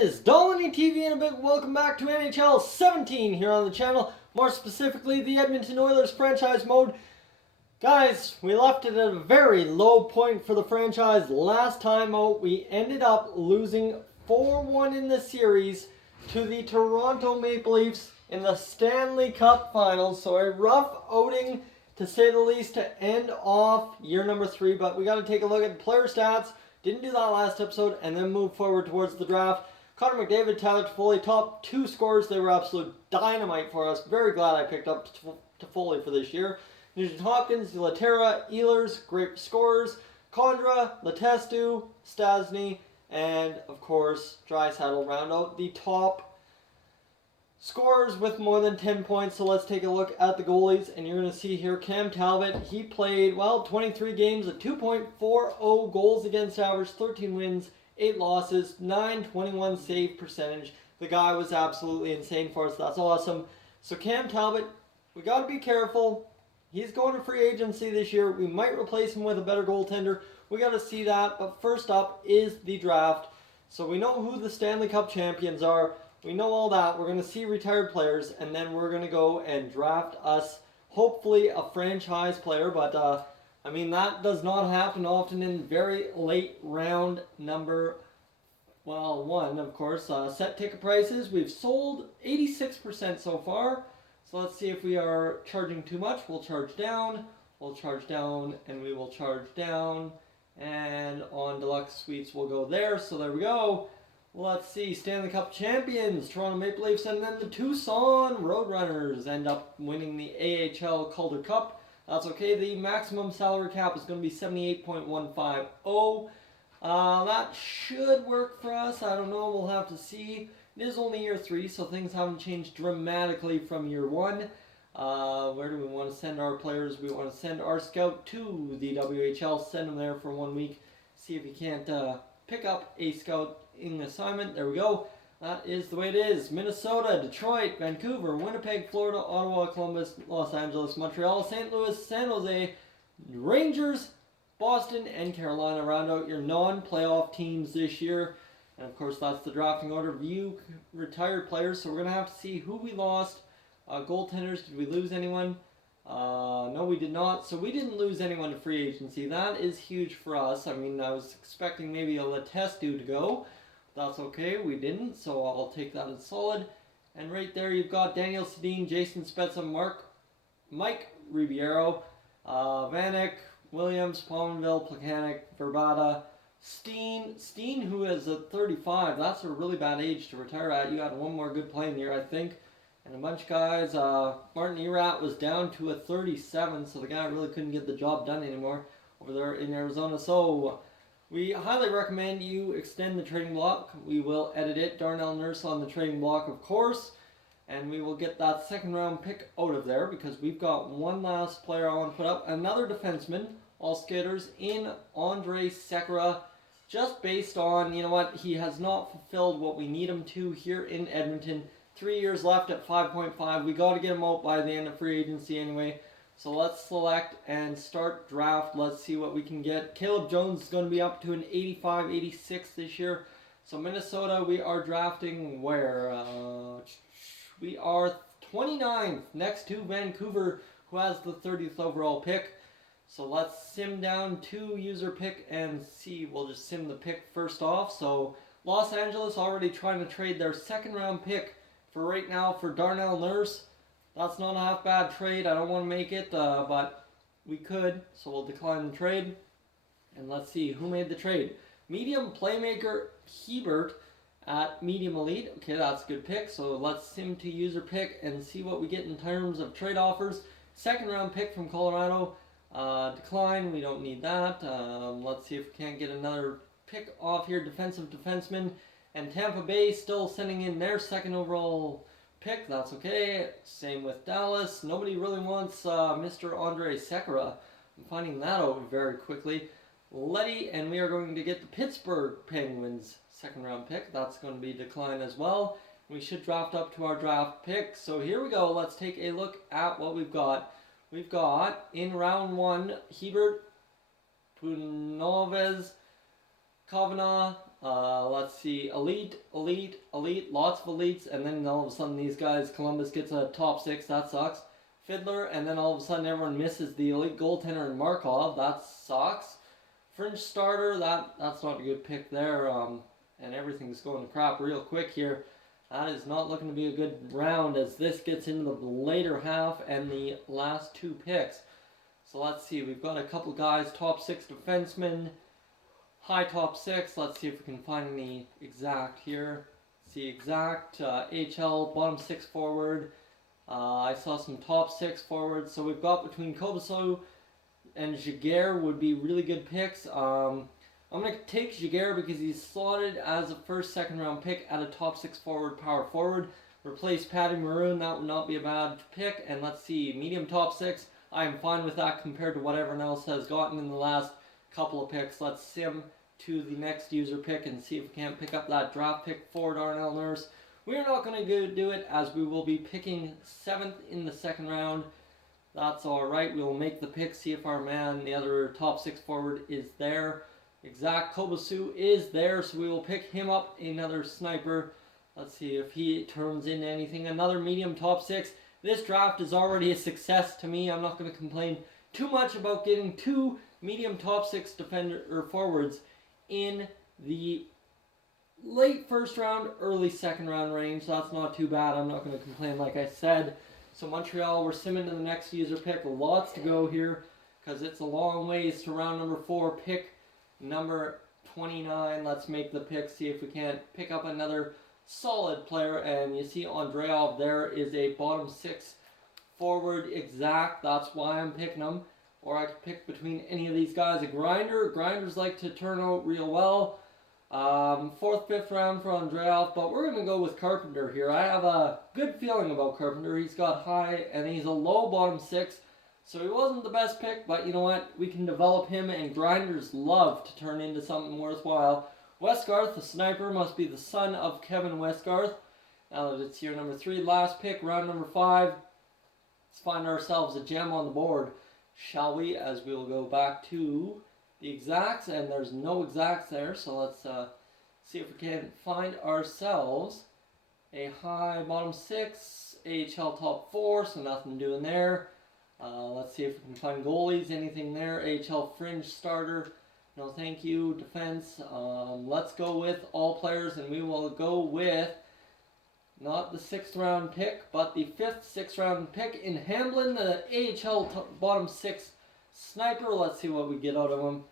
is Dolynny TV and a big welcome back to NHL 17 here on the channel. More specifically, the Edmonton Oilers franchise mode. Guys, we left it at a very low point for the franchise last time out. We ended up losing 4-1 in the series to the Toronto Maple Leafs in the Stanley Cup Finals. So a rough outing, to say the least, to end off year number 3. But we got to take a look at the player stats. Didn't do that last episode, and then move forward towards the draft. Connor McDavid, Tyler Toffoli, top 2 scorers. They were absolute dynamite for us. Very glad I picked up Toffoli for this year. Nugent Hopkins, Laterra, Ehlers, great scorers. Condra, Letestu, Stasny, and of course, Draisaitl round out the top scorers with more than 10 points. So let's take a look at the goalies, and you're going to see here Cam Talbot. He played, 23 games, a 2.40 goals against average, 13 wins, 8 losses, 921 save percentage. The guy was absolutely insane for us. That's awesome. So Cam Talbot, we got to be careful. He's going to free agency this year. We might replace him with a better goaltender. We got to see that. But first up is the draft. So we know who the Stanley Cup champions are. We know all that. We're going to see retired players, and then we're going to go and draft us, hopefully, a franchise player. But, that does not happen often in very late round number, 1, of course. Set ticket prices. We've sold 86% so far. So let's see if we are charging too much. We'll charge down, and we will charge down. And on Deluxe Suites, we'll go there. So there we go. Let's see, Stanley Cup champions, Toronto Maple Leafs, and then the Tucson Roadrunners end up winning the AHL Calder Cup. That's okay. The maximum salary cap is going to be $78.150. That should work for us. I don't know. We'll have to see. It is only year 3, so things haven't changed dramatically from year 1. Where do we want to send our players? We want to send our scout to the WHL, send him there for 1 week, see if he can't pick up a scout in assignment. There we go. That is the way it is. Minnesota, Detroit, Vancouver, Winnipeg, Florida, Ottawa, Columbus, Los Angeles, Montreal, St. Louis, San Jose, Rangers, Boston, and Carolina round out your non-playoff teams this year. And of course, that's the drafting order. View retired players. So we're going to have to see who we lost. Goaltenders, did we lose anyone? No, we did not. So we didn't lose anyone to free agency. That is huge for us. I was expecting maybe a Letestu to go. That's okay. We didn't. So I'll take that as solid. And right there, you've got Daniel Sedin, Jason Spezza, Mike Ribeiro, Vanek, Williams, Palmerville, Plekanec, Verbata, Steen, who is at 35. That's a really bad age to retire at. You got one more good playing year, I think. And a bunch of guys. Martin Erat was down to a 37, so the guy really couldn't get the job done anymore over there in Arizona. So we highly recommend you extend the trading block. We will edit it. Darnell Nurse on the trading block, of course. And we will get that second round pick out of there because we've got one last player I want to put up. Another defenseman, all skaters, in Andre Sekera. Just based on, he has not fulfilled what we need him to here in Edmonton. 3 years left at 5.5. We got to get him out by the end of free agency anyway. So let's select and start draft. Let's see what we can get. Caleb Jones is going to be up to an 85, 86 this year. So Minnesota, we are drafting where? We are 29th next to Vancouver, who has the 30th overall pick. So let's sim down to user pick and see. We'll just sim the pick first off. So Los Angeles already trying to trade their second round pick for right now for Darnell Nurse. That's not a half bad trade. I don't want to make it, but we could. So we'll decline the trade. And let's see who made the trade. Medium playmaker Hebert at medium elite. Okay, that's a good pick. So let's sim to user pick and see what we get in terms of trade offers. Second round pick from Colorado. Decline. We don't need that. Let's see if we can't get another pick off here. Defensive defenseman. And Tampa Bay still sending in their second overall pick. That's okay. Same with Dallas. Nobody really wants Mr. Andre Sekera. I'm finding that out very quickly. Letty, and we are going to get the Pittsburgh Penguins second round pick. That's going to be declined as well. We should draft up to our draft pick. So here we go. Let's take a look at what we've got. We've got in round 1 Hebert, Punoves, Kavanagh, Let's see, elite, lots of elites, and then all of a sudden these guys, Columbus gets a top 6, that sucks. Fiddler, and then all of a sudden everyone misses the elite goaltender in Markov, that sucks. Fringe starter, that's not a good pick there, and everything's going to crap real quick here. That is not looking to be a good round as this gets into the later half and the last 2 picks. So let's see, we've got a couple guys, top 6 defensemen, high top 6. Let's see if we can find any exact here. See exact, HL, bottom 6 forward. I saw some top 6 forwards. So we've got between Kobaso and Jaguar would be really good picks. I'm going to take Jaguar because he's slotted as a first, second round pick at a top 6 forward, power forward. Replace Patty Maroon, that would not be a bad pick. And let's see, medium top 6. I am fine with that compared to what everyone else has gotten in the last couple of picks. Let's sim to the next user pick and see if we can't pick up that draft pick for Darnell Nurse. We are not going to do it as we will be picking 7th in the second round. That's alright. We will make the pick, see if our man, the other top 6 forward, is there. Exact Kobasu is there, so we will pick him up, another sniper. Let's see if he turns into anything. Another medium top 6. This draft is already a success to me. I'm not going to complain too much about getting 2 medium top 6 defender or forwards in the late first round, early second round range. That's not too bad. I'm not going to complain like I said. So Montreal, we're simming to the next user pick. Lots to go here because it's a long ways to round number 4. Pick number 29. Let's make the pick, see if we can't pick up another solid player. And you see Andreov there is a bottom 6 forward exact. That's why I'm picking him. Or I could pick between any of these guys. A grinder. Grinders like to turn out real well. 4th, 5th round for Andreov. But we're going to go with Carpenter here. I have a good feeling about Carpenter. He's got high and he's a low bottom 6. So he wasn't the best pick, but you know what? We can develop him, and grinders love to turn into something worthwhile. Westgarth, the sniper, must be the son of Kevin Westgarth. Now that it's year number 3, last pick, round number 5. Let's find ourselves a gem on the board, shall we? As we'll go back to the exacts, and there's no exacts there, so let's see if we can find ourselves a high bottom 6, AHL top 4, so nothing doing there. Let's see if we can find goalies, anything there. AHL fringe starter, no thank you. Defense, let's go with all players, and we will go with not the 6th round pick, but the 5th, 6th round pick in Hamblin, the AHL bottom 6 sniper. Let's see what we get out of him.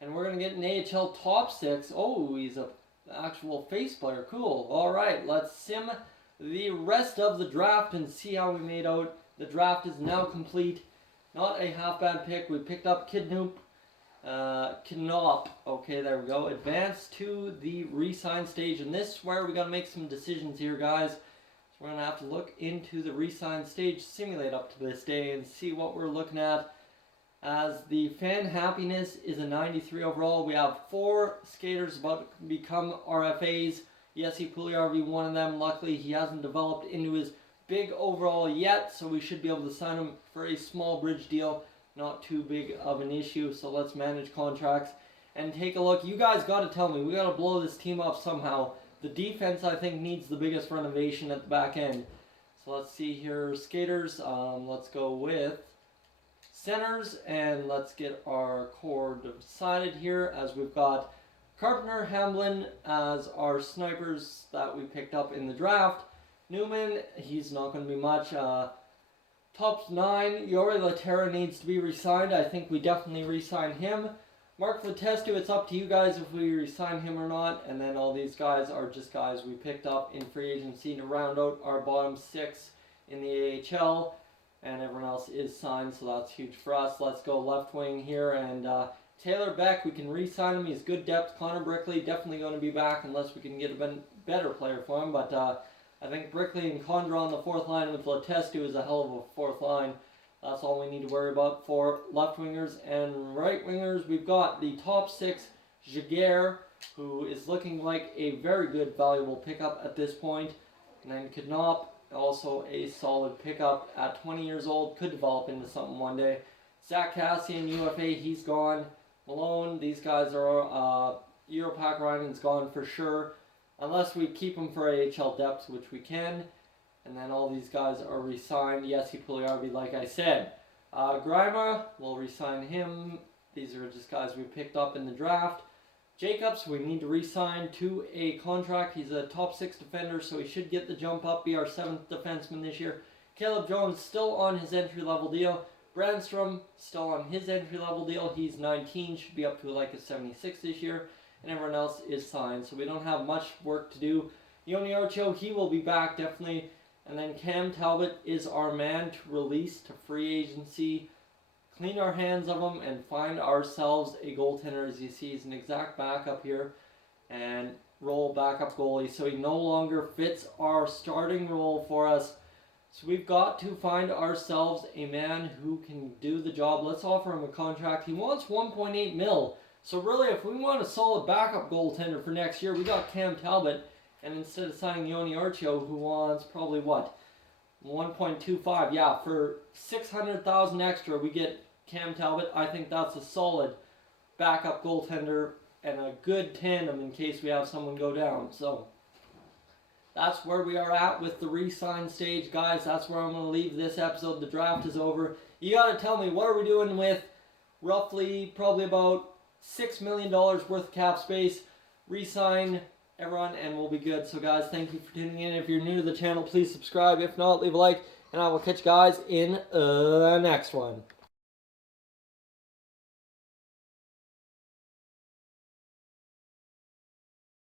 And we're going to get an AHL top 6. Oh, he's an actual face player. Cool. Alright, let's sim the rest of the draft and see how we made out. The draft is now complete. Not a half bad pick. We picked up Kidnop. Okay, there we go. Advance to the re-sign stage. And this is where we got to make some decisions here, guys. So we're going to have to look into the re-sign stage, simulate up to this day, and see what we're looking at. As the fan happiness is a 93 overall. We have 4 skaters about to become RFAs. Jesse Puljärvi, one of them. Luckily, he hasn't developed into his big overall yet, so we should be able to sign him for a small bridge deal. Not too big of an issue, so let's manage contracts and take a look. You guys got to tell me, we got to blow this team up somehow. The defense, I think, needs the biggest renovation at the back end. So let's see here, skaters. Let's go with centers, and let's get our core decided here, as we've got Carpenter, Hamblin as our snipers that we picked up in the draft. Newman, he's not going to be much. Top 9, Yori Laterra needs to be re-signed. I think we definitely re-sign him. Mark Letestu, it's up to you guys if we re-sign him or not. And then all these guys are just guys we picked up in free agency to round out our bottom 6 in the AHL. And everyone else is signed, so that's huge for us. Let's go left wing here. And Taylor Beck, we can re-sign him. He's good depth. Connor Brickley, definitely going to be back unless we can get a better player for him. But I think Brickley and Condra on the 4th line with Letestu is a hell of a 4th line. That's all we need to worry about for left wingers and right wingers. We've got the top 6, Jaguar, who is looking like a very good, valuable pickup at this point. And then Kidnop, also a solid pickup at 20 years old, could develop into something one day. Zach Cassian, UFA, he's gone. Malone, these guys are Europac Ryan's gone for sure. Unless we keep him for AHL depth, which we can. And then all these guys are re-signed. Yes, Puliarvi, like I said. Grima, we'll re-sign him. These are just guys we picked up in the draft. Jacobs, we need to re-sign to a contract. He's a top 6 defender, so he should get the jump up, be our 7th defenseman this year. Caleb Jones, still on his entry-level deal. Brandstrom, still on his entry-level deal. He's 19, should be up to like a 76 this year. And everyone else is signed, so we don't have much work to do. Yoni Archo, he will be back, definitely. And then Cam Talbot is our man to release to free agency. Clean our hands of him and find ourselves a goaltender. As you see, he's an exact backup here. And role backup goalie. So he no longer fits our starting role for us. So we've got to find ourselves a man who can do the job. Let's offer him a contract. He wants 1.8 mil. So really, if we want a solid backup goaltender for next year, we got Cam Talbot. And instead of signing Yoni Archo, who wants probably what? 1.25. Yeah, for 600,000 extra, we get Cam Talbot. I think that's a solid backup goaltender and a good tandem in case we have someone go down. So that's where we are at with the re-sign stage, guys. That's where I'm going to leave this episode. The draft is over. You got to tell me, what are we doing with roughly probably about $6 million worth of cap space? Re-sign everyone, and we'll be good. So guys, thank you for tuning in. If you're new to the channel, please subscribe. If not, leave a like, and I will catch you guys in the next one.